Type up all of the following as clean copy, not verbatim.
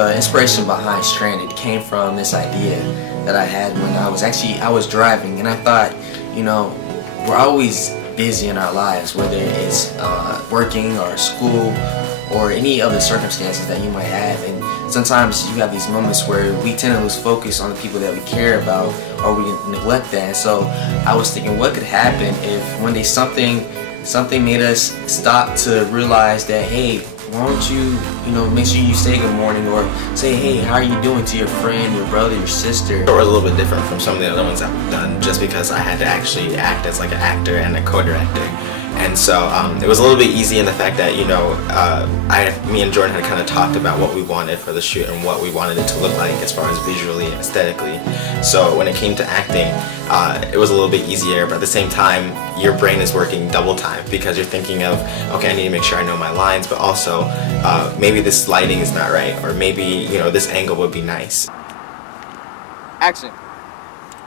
The inspiration behind Stranded came from this idea that I had when I was driving, and I thought, you know, we're always busy in our lives, whether it's working or school or any other circumstances that you might have, and sometimes you have these moments where we tend to lose focus on the people that we care about, or we neglect that. And so I was thinking, what could happen if one day something made us stop to realize that, hey, why don't you make sure you say good morning, or say, hey, how are you doing, to your friend, your brother, your sister. Or a little bit different from some of the other ones I've done, just because I had to actually act as like an actor and a co-director. And so it was a little bit easy in the fact that, me and Jordan had kind of talked about what we wanted for the shoot and what we wanted it to look like as far as visually and aesthetically. So when it came to acting, it was a little bit easier, but at the same time, your brain is working double time because you're thinking of, okay, I need to make sure I know my lines, but also maybe this lighting is not right, or maybe, this angle would be nice. Action.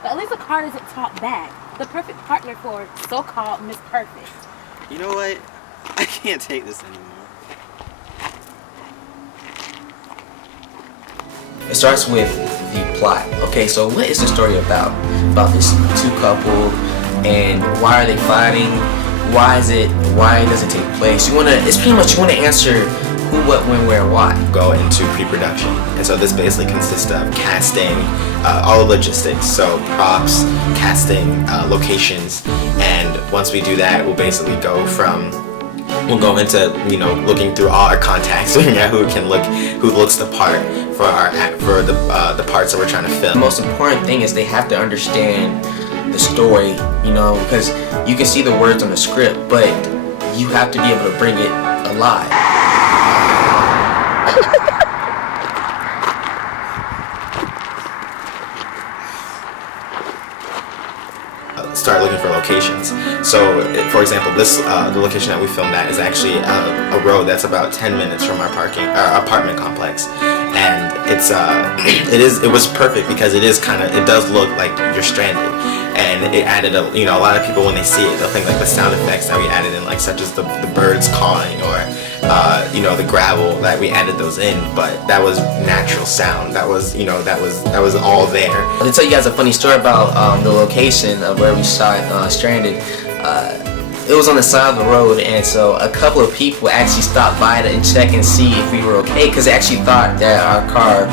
But at least the car doesn't talk back. The perfect partner for so-called Miss Perfect. You know what? I can't take this anymore. It starts with the plot. Okay, so what is the story about? About this two couple, and why are they fighting? Why does it take place? It's pretty much you want to answer who, what, when, where, why. Go into pre-production, and so this basically consists of casting, all the logistics, so props, casting, locations, and once we do that, we'll basically go into looking through all our contacts, figuring out who looks the part for the parts that we're trying to film. The most important thing is they have to understand the story, because you can see the words on the script, but you have to be able to bring it alive. Start looking for locations. So, for example, the location that we filmed at is actually a road that's about 10 minutes from our apartment complex, and it was perfect because it does look like you're stranded, and it added a lot of people, when they see it, they'll think like the sound effects that we added in, like such as the birds cawing, or the gravel, that we added those in, but that was natural sound. That was all there. I'll tell you guys a funny story about the location of where we shot Stranded. It was on the side of the road, and so a couple of people actually stopped by to check and see if we were okay, because they actually thought that our car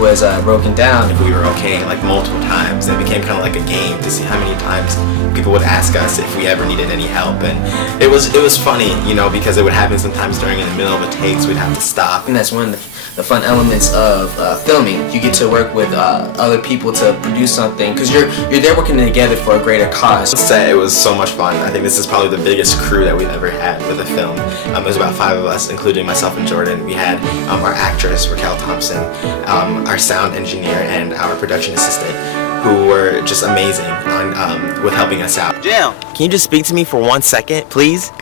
was broken down. If we were okay, like multiple times. It became kind of like a game to see how many times people would ask us if we ever needed any help, and it was funny, because it would happen sometimes in the middle of a takes. We'd have to stop. And that's one of the fun elements of filming. You get to work with other people to produce something, because you're there working together for a greiter cause. It was so much fun. I think this is probably the biggest crew that we've ever had with a film. It was about 5 of us, including myself and Jordan. We had our actress, Raquel Thompson, our sound engineer, and our production assistant, who were just amazing with helping us out. Jam! Can you just speak to me for 1 second, please?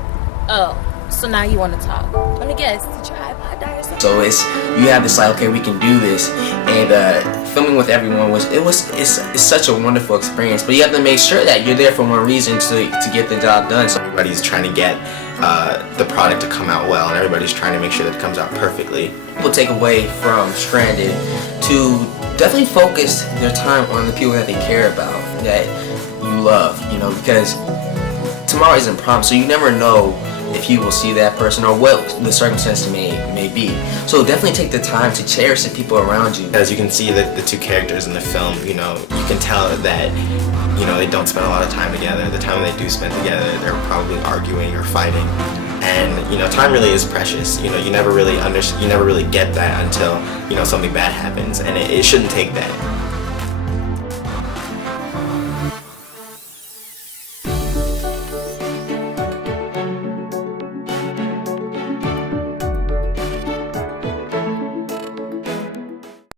Oh, so now you want to talk. Let me guess, did your iPod die or something? So you have this like, okay, we can do this, and filming with everyone it's such a wonderful experience. But you have to make sure that you're there for one reason, to get the job done. So everybody's trying to get the product to come out well, and everybody's trying to make sure that it comes out perfectly. People take away from Stranded to definitely focus their time on the people that they care about, that you love, because tomorrow isn't promised, so you never know if you will see that person or what the circumstance may be. So definitely take the time to cherish the people around you. As you can see, the two characters in the film, you can tell that they don't spend a lot of time together. The time they do spend together, they're probably arguing or fighting. And time really is precious. You never really get that until something bad happens, and it shouldn't take that.